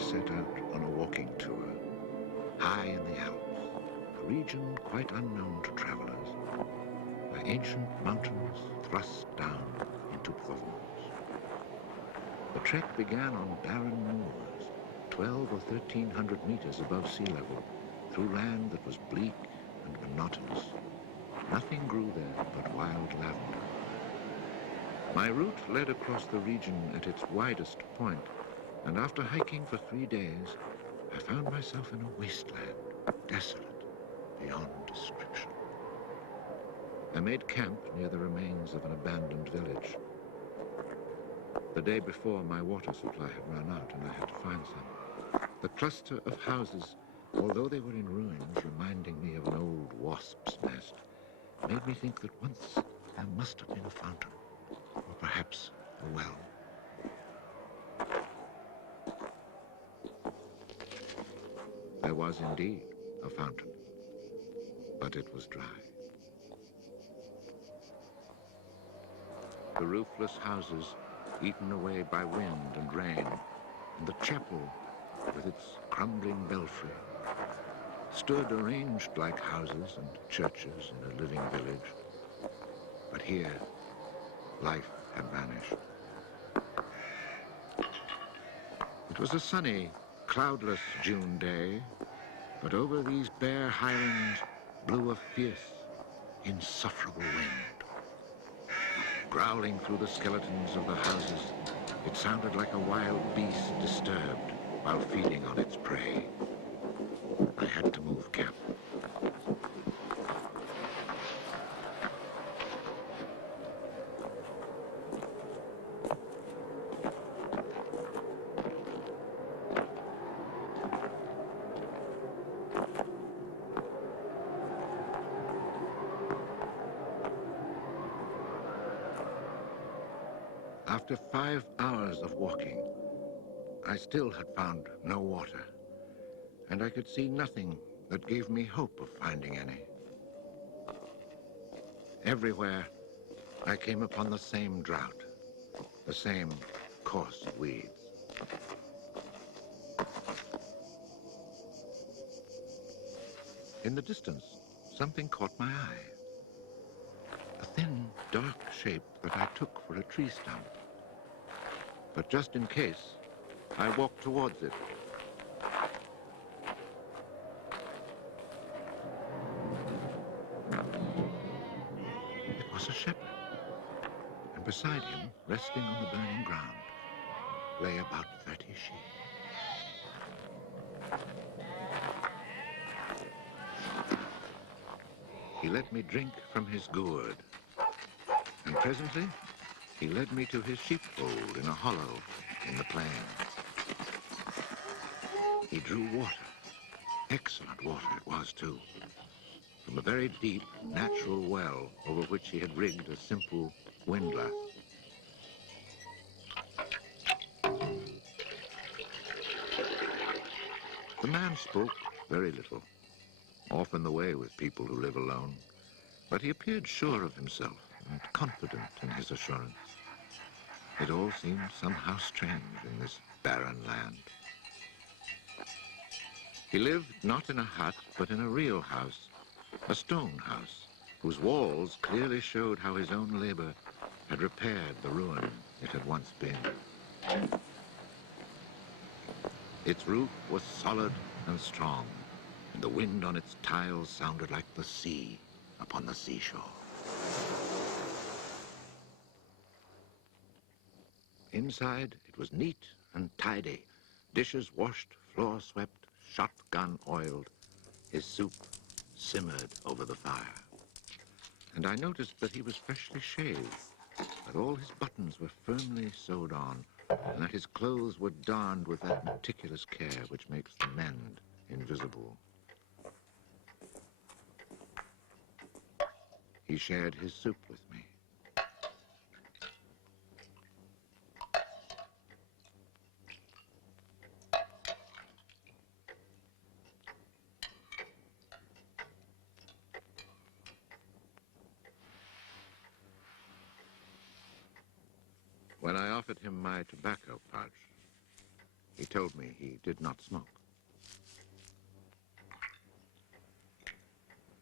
set out on a walking tour, high in the Alps, a region quite unknown to travelers, where ancient mountains thrust down into Provence. The trek began on barren moors, 12 or 1,300 meters above sea level, through land that was bleak and monotonous. Nothing grew there but wild lavender. My route led across the region at its widest point, and after hiking for 3 days, I found myself in a wasteland, desolate beyond description. I made camp near the remains of an abandoned village. The day before, my water supply had run out, and I had to find some. The cluster of houses, although they were in ruins, reminding me of an old wasp's nest, made me think that once there must have been a fountain, or perhaps a well. There was indeed a fountain, but it was dry. The roofless houses, eaten away by wind and rain, and the chapel, with its crumbling belfry, stood arranged like houses and churches in a living village. But here, life had vanished. It was a sunny, cloudless June day, but over these bare highlands blew a fierce, insufferable wind. Growling through the skeletons of the houses, it sounded like a wild beast disturbed while feeding on its prey. I had to move camp. After 5 hours of walking, I still had found no water, and I could see nothing that gave me hope of finding any. Everywhere, I came upon the same drought, the same coarse weeds. In the distance, something caught my eye. A thin, dark shape that I took for a tree stump. But just in case, I walked towards it. It was a shepherd, and beside him, resting on the burning ground, lay about 30 sheep. He let me drink from his gourd, and presently he led me to his sheepfold in a hollow in the plain. He drew water. Excellent water it was, too, from a very deep, natural well over which he had rigged a simple windlass. The man spoke very little, often the way with people who live alone, but he appeared sure of himself and confident in his assurance. It all seemed somehow strange in this barren land. He lived not in a hut, but in a real house, a stone house, whose walls clearly showed how his own labor had repaired the ruin it had once been. Its roof was solid and strong, and the wind on its tiles sounded like the sea upon the seashore. Inside, it was neat and tidy, dishes washed, floor swept, shotgun oiled. His soup simmered over the fire. And I noticed that he was freshly shaved, that all his buttons were firmly sewed on, and that his clothes were darned with that meticulous care which makes the mend invisible. He shared his soup with me. When I offered him my tobacco pouch, He told me he did not smoke.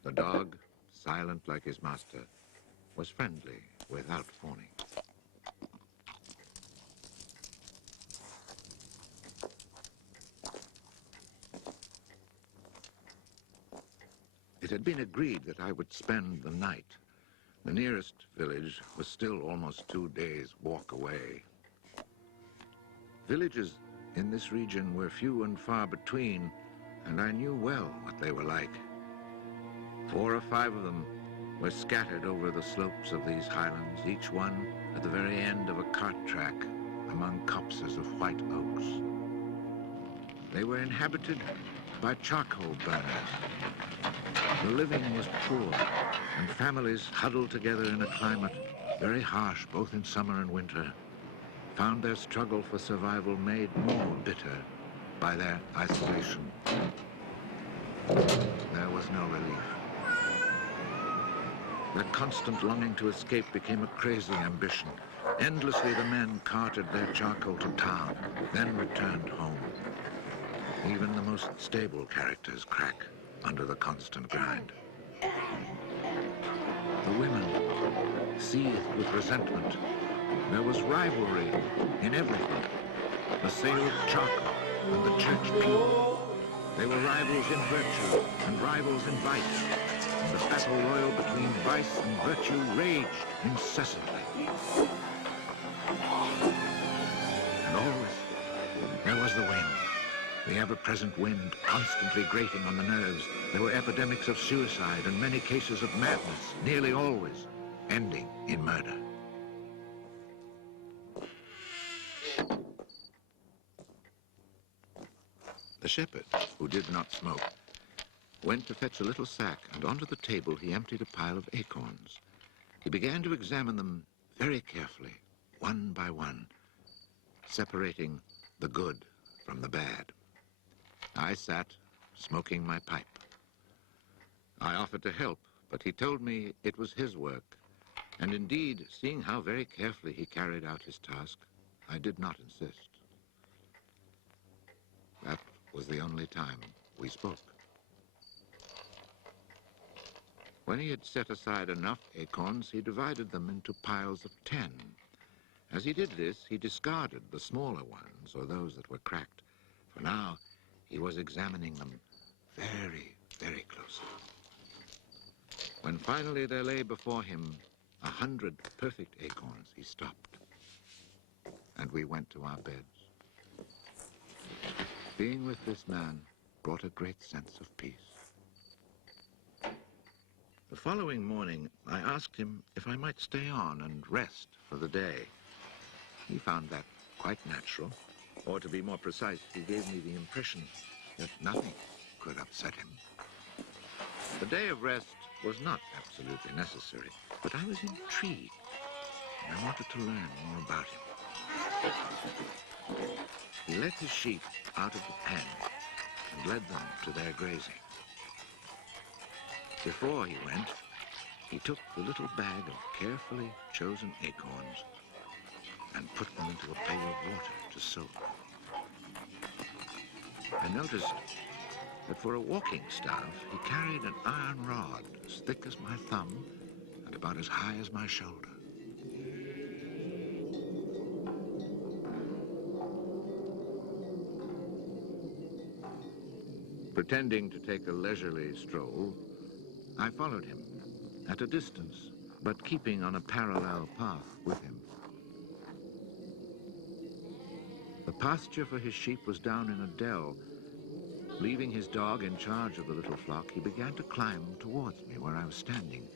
The dog, silent like his master, was friendly without fawning. It had been agreed that I would spend the night. The nearest village was still almost 2 days' walk away. Villages in this region were few and far between, and I knew well what they were like. 4 or 5 of them were scattered over the slopes of these highlands, each one at the very end of a cart track among copses of white oaks. They were inhabited by charcoal burners. The living was poor, and families huddled together in a climate very harsh both in summer and winter found their struggle for survival made more bitter by their isolation. There was no relief. Their constant longing to escape became a crazy ambition. Endlessly the men carted their charcoal to town, then returned home. Even the most stable characters crack under the constant grind. The women seethed with resentment. There was rivalry in everything. The sale of charcoal and the church pew. They were rivals in virtue and rivals in vice. And the battle royal between vice and virtue raged incessantly. And always there was the wind. The ever-present wind constantly grating on the nerves. There were epidemics of suicide and many cases of madness, nearly always ending in murder. The shepherd, who did not smoke, went to fetch a little sack, and onto the table he emptied a pile of acorns. He began to examine them very carefully, one by one, separating the good from the bad. I sat, smoking my pipe. I offered to help, but he told me it was his work, and indeed, seeing how very carefully he carried out his task, I did not insist. That was the only time we spoke. When he had set aside enough acorns, he divided them into piles of 10. As he did this, he discarded the smaller ones, or those that were cracked, for now he was examining them very, very closely. When finally there lay before him 100 perfect acorns, he stopped, and we went to our beds. Being with this man brought a great sense of peace. The following morning, I asked him if I might stay on and rest for the day. He found that quite natural, or to be more precise, he gave me the impression that nothing could upset him. The day of rest was not absolutely necessary, but I was intrigued, and I wanted to learn more about him. He let his sheep out of the pen and led them to their grazing. Before he went, he took the little bag of carefully chosen acorns and put them into a pail of water to soak. I noticed that for a walking staff, he carried an iron rod as thick as my thumb and about as high as my shoulder. Pretending to take a leisurely stroll, I followed him at a distance, but keeping on a parallel path with him. The pasture for his sheep was down in a dell. Leaving his dog in charge of the little flock, he began to climb towards me where I was standing.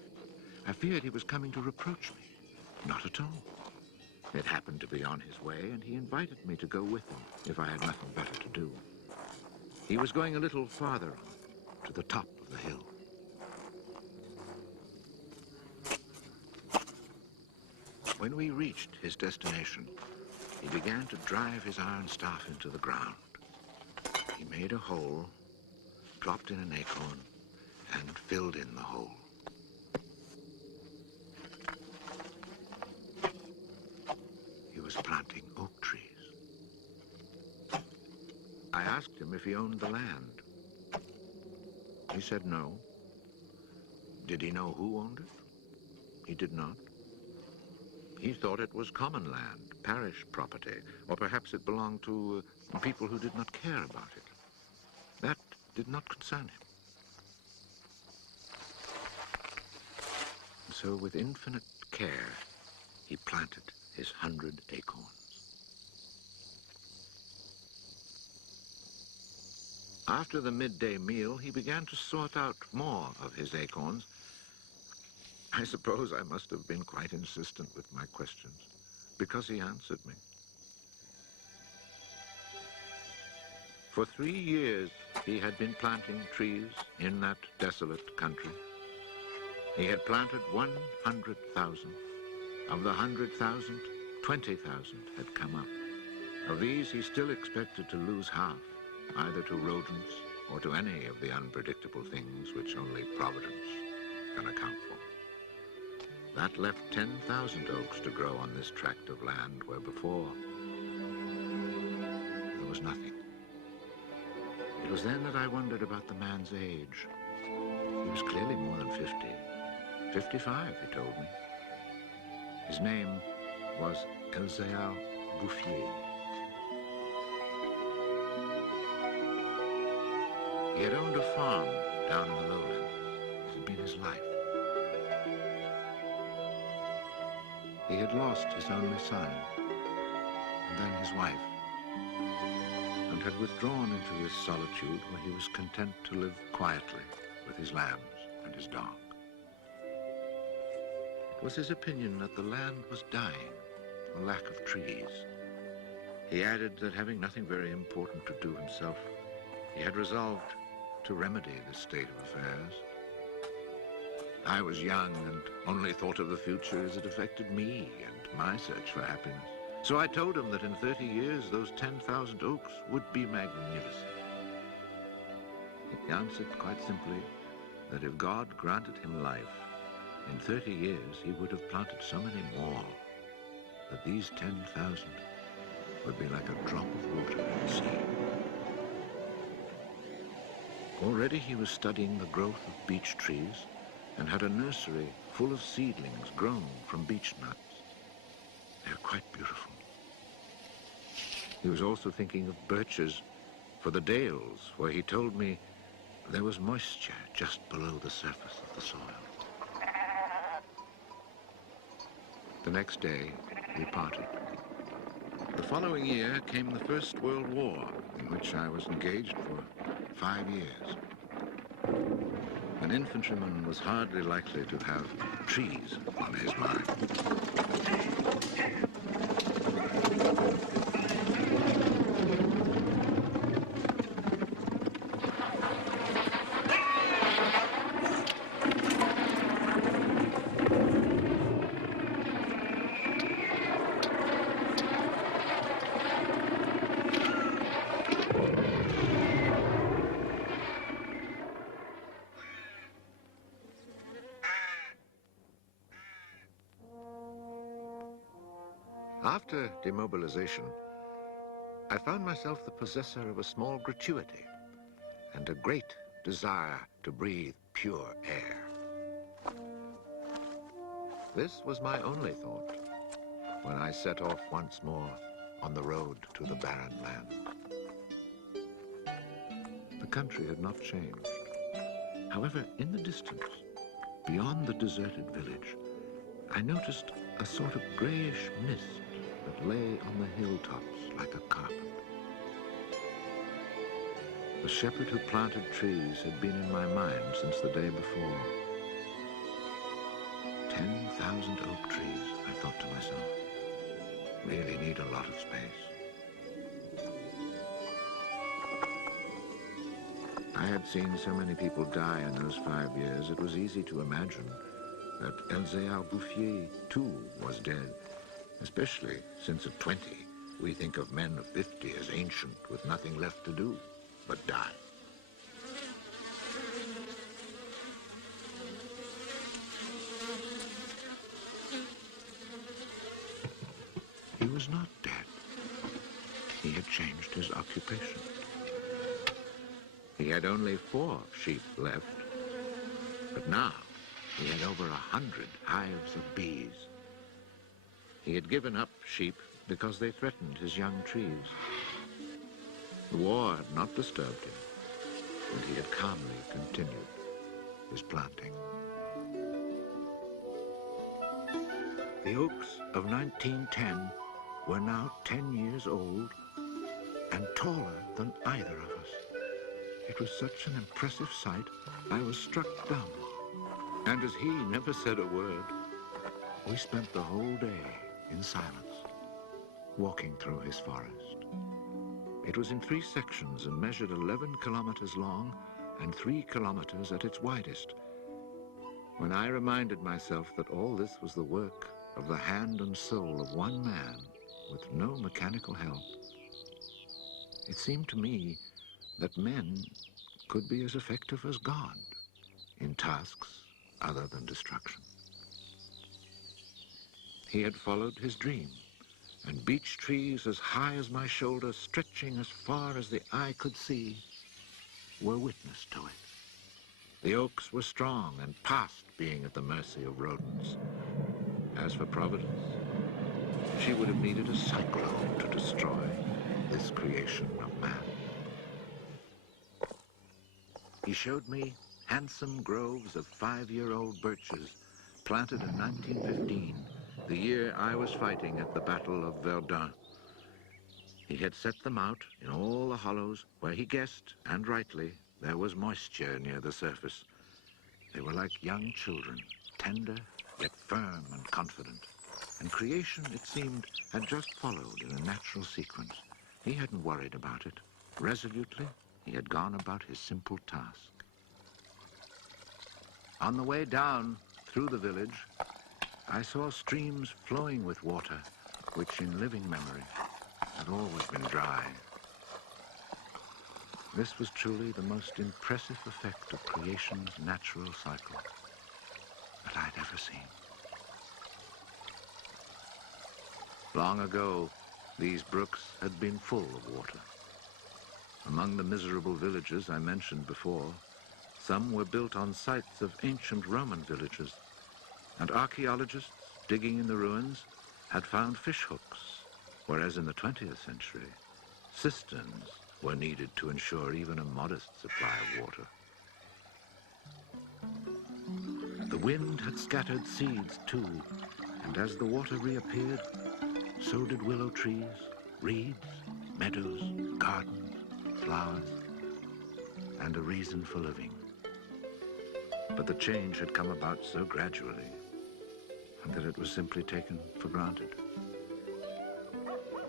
I feared he was coming to reproach me. Not at all. It happened to be on his way, and he invited me to go with him if I had nothing better to do. He was going a little farther on, to the top of the hill. When we reached his destination, he began to drive his iron staff into the ground. He made a hole, dropped in an acorn, and filled in the hole. He was planting oak trees. asked him if he owned the land. He said no. Did he know who owned it? He did not. He thought it was common land, parish property, or perhaps it belonged to people who did not care about it. That did not concern him. So with infinite care, he planted his 100 acorns. After the midday meal, he began to sort out more of his acorns. I suppose I must have been quite insistent with my questions, because he answered me. For 3 years, he had been planting trees in that desolate country. He had planted 100,000. Of the 100,000, 20,000 had come up. Of these, he still expected to lose half, either to rodents or to any of the unpredictable things which only Providence can account for. That left 10,000 oaks to grow on this tract of land where before there was nothing. It was then that I wondered about the man's age. He was clearly more than 50. 55, he told me. His name was Elzéar Bouffier. He had owned a farm down in the lowlands. It had been his life. He had lost his only son, and then his wife, and had withdrawn into this solitude where he was content to live quietly with his lambs and his dog. It was his opinion that the land was dying for lack of trees. He added that having nothing very important to do himself, he had resolved to remedy this state of affairs. I was young and only thought of the future as it affected me and my search for happiness. So I told him that in 30 years, those 10,000 oaks would be magnificent. He answered quite simply that if God granted him life, in 30 years he would have planted so many more that these 10,000 would be like a drop of water in the sea. Already he was studying the growth of beech trees and had a nursery full of seedlings grown from beech nuts. They're quite beautiful. He was also thinking of birches for the dales, where he told me there was moisture just below the surface of the soil. The next day, we parted. The following year came the First World War, in which I was engaged for 5 years. An infantryman was hardly likely to have trees on his mind. After demobilization, I found myself the possessor of a small gratuity and a great desire to breathe pure air. This was my only thought when I set off once more on the road to the barren land. The country had not changed. However, in the distance, beyond the deserted village, I noticed a sort of grayish mist that lay on the hilltops like a carpet. The shepherd who planted trees had been in my mind since the day before. 10,000 oak trees, I thought to myself, really need a lot of space. I had seen so many people die in those 5 years, it was easy to imagine that Elzéar Bouffier, too, was dead, especially since at 20, we think of men of 50 as ancient with nothing left to do but die. He was not dead. He had changed his occupation. He had only 4 sheep left, but now he had over 100 hives of bees. He had given up sheep because they threatened his young trees. The war had not disturbed him, and he had calmly continued his planting. The oaks of 1910 were now 10 years old and taller than either of us. It was such an impressive sight, I was struck dumb. And as he never said a word, we spent the whole day in silence, walking through his forest. It was in 3 sections and measured 11 kilometers long and 3 kilometers at its widest. When I reminded myself that all this was the work of the hand and soul of one man with no mechanical help, it seemed to me that men could be as effective as God in tasks other than destruction. He had followed his dream, and beech trees as high as my shoulder, stretching as far as the eye could see, were witness to it. The oaks were strong and past being at the mercy of rodents. As for Providence, she would have needed a cyclone to destroy this creation of man. He showed me handsome groves of 5-year-old birches planted in 1915, the year I was fighting at the Battle of Verdun. He had set them out in all the hollows where he guessed, and rightly, there was moisture near the surface. They were like young children, tender yet firm and confident. And creation, it seemed, had just followed in a natural sequence. He hadn't worried about it. Resolutely, he had gone about his simple task. On the way down through the village, I saw streams flowing with water, which in living memory had always been dry. This was truly the most impressive effect of creation's natural cycle that I'd ever seen. Long ago, these brooks had been full of water. Among the miserable villages I mentioned before, some were built on sites of ancient Roman villages, and archaeologists digging in the ruins had found fish hooks, whereas in the 20th century, cisterns were needed to ensure even a modest supply of water. The wind had scattered seeds too, and as the water reappeared, so did willow trees, reeds, meadows, gardens, flowers, and a reason for living. But the change had come about so gradually that it was simply taken for granted.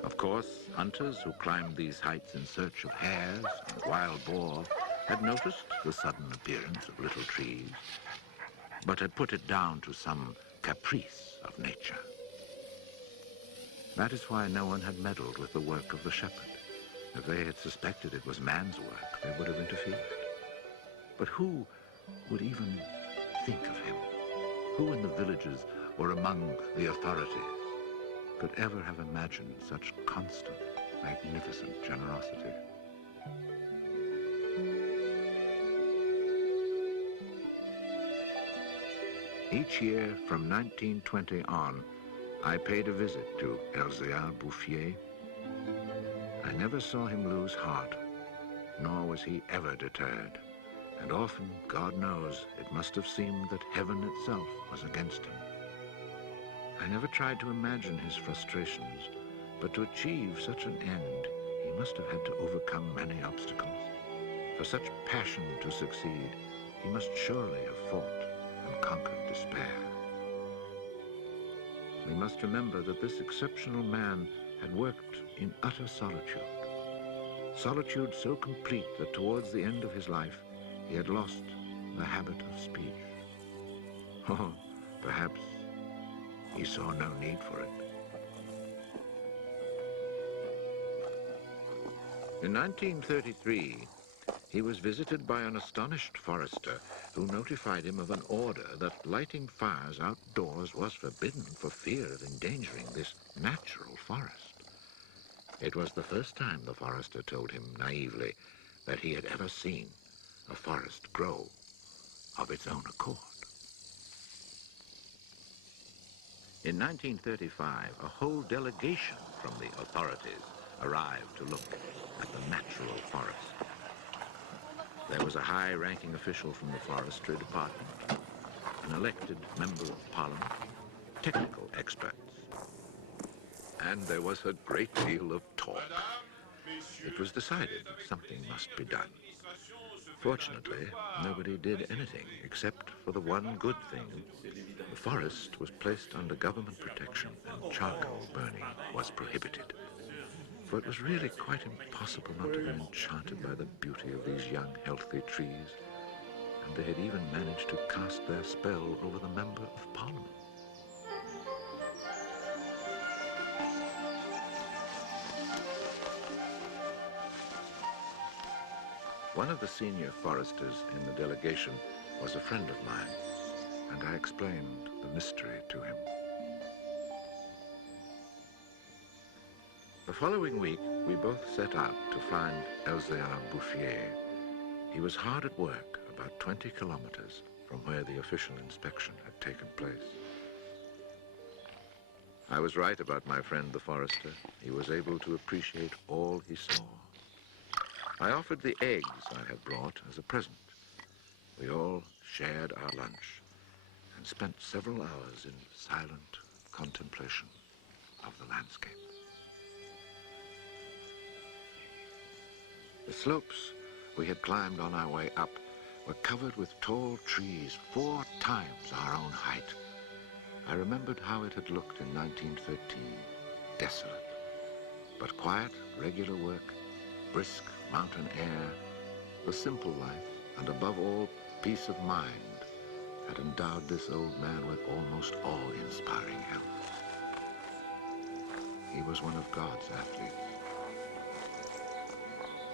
Of course, hunters who climbed these heights in search of hares and wild boar had noticed the sudden appearance of little trees, but had put it down to some caprice of nature. That is why no one had meddled with the work of the shepherd. If they had suspected it was man's work, they would have interfered. But who would even think of him? Who in the villages or among the authorities could ever have imagined such constant, magnificent generosity? Each year from 1920 on, I paid a visit to Elzéar Bouffier. I never saw him lose heart, nor was he ever deterred. And often, God knows, it must have seemed that heaven itself was against him. I never tried to imagine his frustrations, but to achieve such an end, he must have had to overcome many obstacles. For such passion to succeed, he must surely have fought and conquered despair. We must remember that this exceptional man had worked in utter solitude. Solitude so complete that towards the end of his life, he had lost the habit of speech. Oh, perhaps he saw no need for it. In 1933, he was visited by an astonished forester who notified him of an order that lighting fires outdoors was forbidden for fear of endangering this natural forest. It was the first time the forester told him naively that he had ever seen a forest grow of its own accord. In 1935, a whole delegation from the authorities arrived to look at the natural forest. There was a high-ranking official from the forestry department, an elected member of parliament, technical experts. And there was a great deal of talk. It was decided that something must be done. Fortunately, nobody did anything except for the one good thing. The forest was placed under government protection and charcoal burning was prohibited. For it was really quite impossible not to be enchanted by the beauty of these young, healthy trees. And they had even managed to cast their spell over the Member of Parliament. One of the senior foresters in the delegation was a friend of mine, and I explained the mystery to him. The following week, we both set out to find Elzéar Bouffier. He was hard at work, about 20 kilometers from where the official inspection had taken place. I was right about my friend the forester. He was able to appreciate all he saw. I offered the eggs I had brought as a present. We all shared our lunch and spent several hours in silent contemplation of the landscape. The slopes we had climbed on our way up were covered with tall trees 4 times our own height. I remembered how it had looked in 1913, desolate, but quiet, regular work, brisk mountain air, the simple life, and above all, peace of mind, had endowed this old man with almost awe-inspiring health. He was one of God's athletes.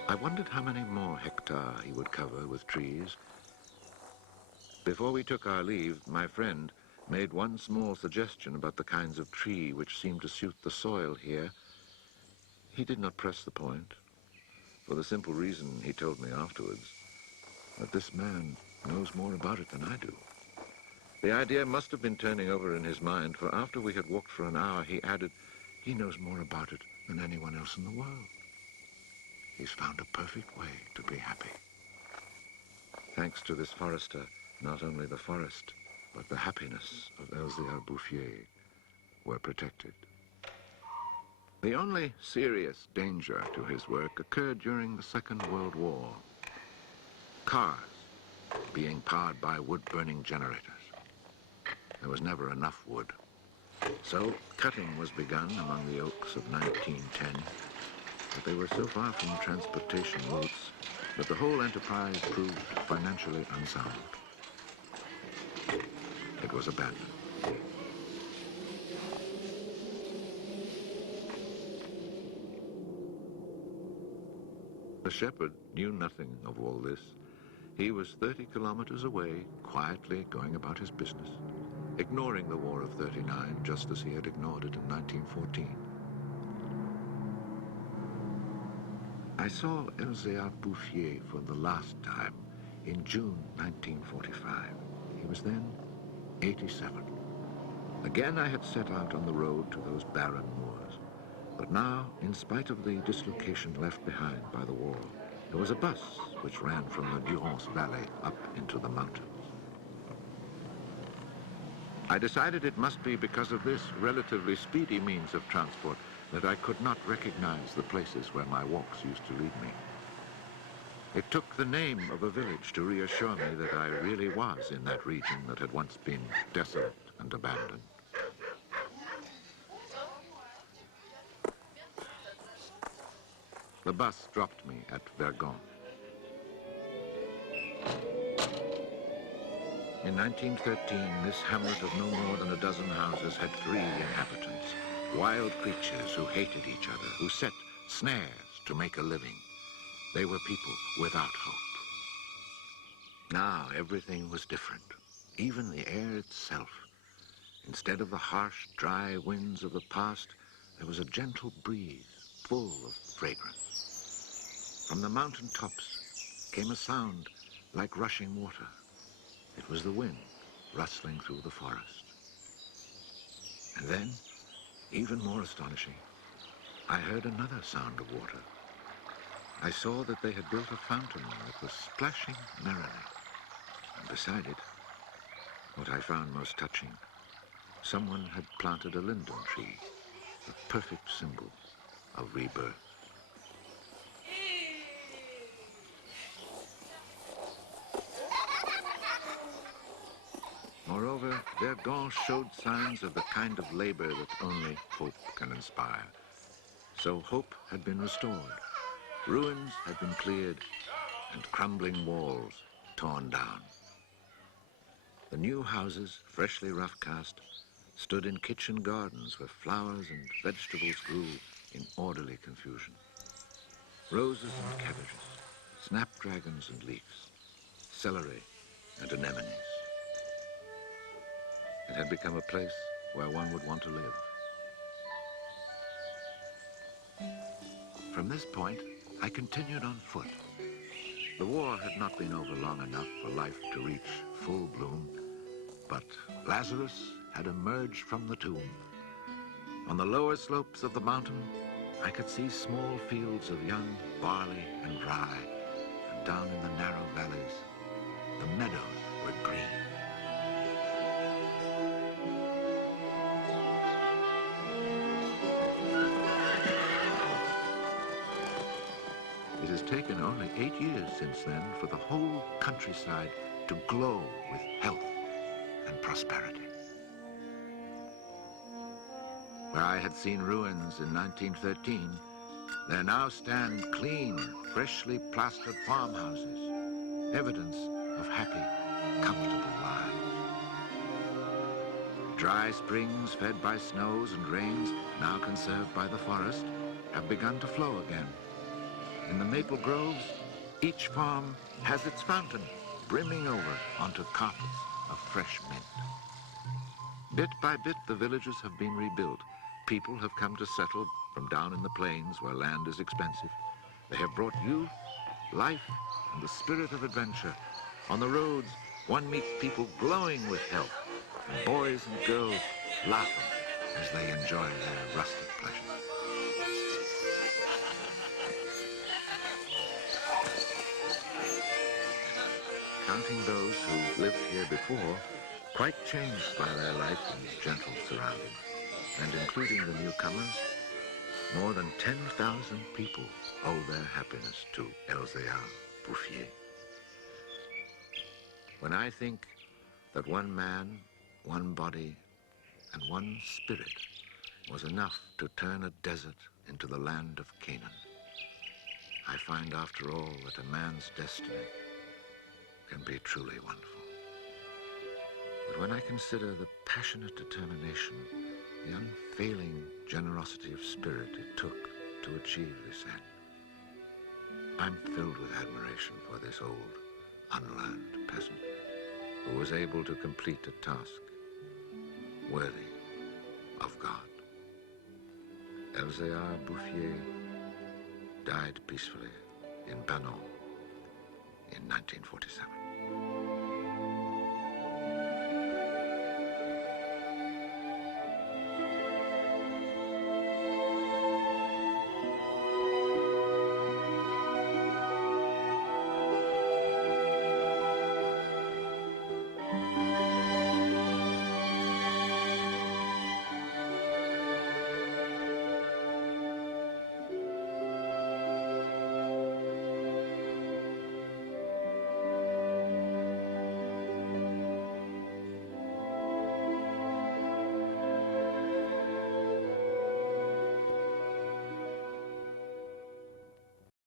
I wondered how many more hectares he would cover with trees. Before we took our leave, my friend made one small suggestion about the kinds of tree which seemed to suit the soil here. He did not press the point, for the simple reason, he told me afterwards, that this man knows more about it than I do. The idea must have been turning over in his mind, for after we had walked for an hour, he added, he knows more about it than anyone else in the world. He's found a perfect way to be happy. Thanks to this forester, not only the forest, but the happiness of Elzéar Bouffier were protected. The only serious danger to his work occurred during the Second World War. Cars being powered by wood-burning generators. There was never enough wood. So cutting was begun among the oaks of 1910, but they were so far from transportation routes that the whole enterprise proved financially unsound. It was abandoned. The shepherd knew nothing of all this. He was 30 kilometers away, quietly going about his business, ignoring the War of '39 just as he had ignored it in 1914. I saw Elzéar Bouffier for the last time in June 1945. He was then 87. Again I had set out on the road to those barren moors. But now, in spite of the dislocation left behind by the war, there was a bus which ran from the Durance Valley up into the mountains. I decided it must be because of this relatively speedy means of transport that I could not recognize the places where my walks used to lead me. It took the name of a village to reassure me that I really was in that region that had once been desolate and abandoned. The bus dropped me at Vergon. In 1913, this hamlet of no more than a dozen houses had 3 inhabitants, wild creatures who hated each other, who set snares to make a living. They were people without hope. Now everything was different, even the air itself. Instead of the harsh, dry winds of the past, there was a gentle breeze full of fragrance. From the mountain tops came a sound like rushing water. It was the wind rustling through the forest. And then, even more astonishing, I heard another sound of water. I saw that they had built a fountain that was splashing merrily. And beside it, what I found most touching, someone had planted a linden tree, the perfect symbol of rebirth. Moreover, Vergon showed signs of the kind of labor that only hope can inspire. So hope had been restored. Ruins had been cleared and crumbling walls torn down. The new houses, freshly rough-cast, stood in kitchen gardens where flowers and vegetables grew in orderly confusion. Roses and cabbages, snapdragons and leeks, celery and anemones. It had become a place where one would want to live. From this point, I continued on foot. The war had not been over long enough for life to reach full bloom, but Lazarus had emerged from the tomb. On the lower slopes of the mountain, I could see small fields of young barley and rye, and down in the narrow valleys, the meadows were green. It has taken only 8 years since then for the whole countryside to glow with health and prosperity. Where I had seen ruins in 1913, there now stand clean, freshly plastered farmhouses, evidence of happy, comfortable lives. Dry springs fed by snows and rains, now conserved by the forest, have begun to flow again. In the maple groves, each farm has its fountain brimming over onto carpets of fresh mint. Bit by bit, the villages have been rebuilt. People have come to settle from down in the plains where land is expensive. They have brought youth, life, and the spirit of adventure. On the roads, one meets people glowing with health, and boys and girls laughing as they enjoy their rustic pleasures. Counting those who lived here before, quite changed by their life in gentle surroundings, and including the newcomers, more than 10,000 people owe their happiness to Elzéar Bouffier. When I think that one man, one body, and one spirit was enough to turn a desert into the land of Canaan, I find after all that a man's destiny can be truly wonderful. But when I consider the passionate determination, the unfailing generosity of spirit it took to achieve this end, I'm filled with admiration for this old, unlearned peasant who was able to complete a task worthy of God. Elzéar Bouffier died peacefully in Banon in 1947.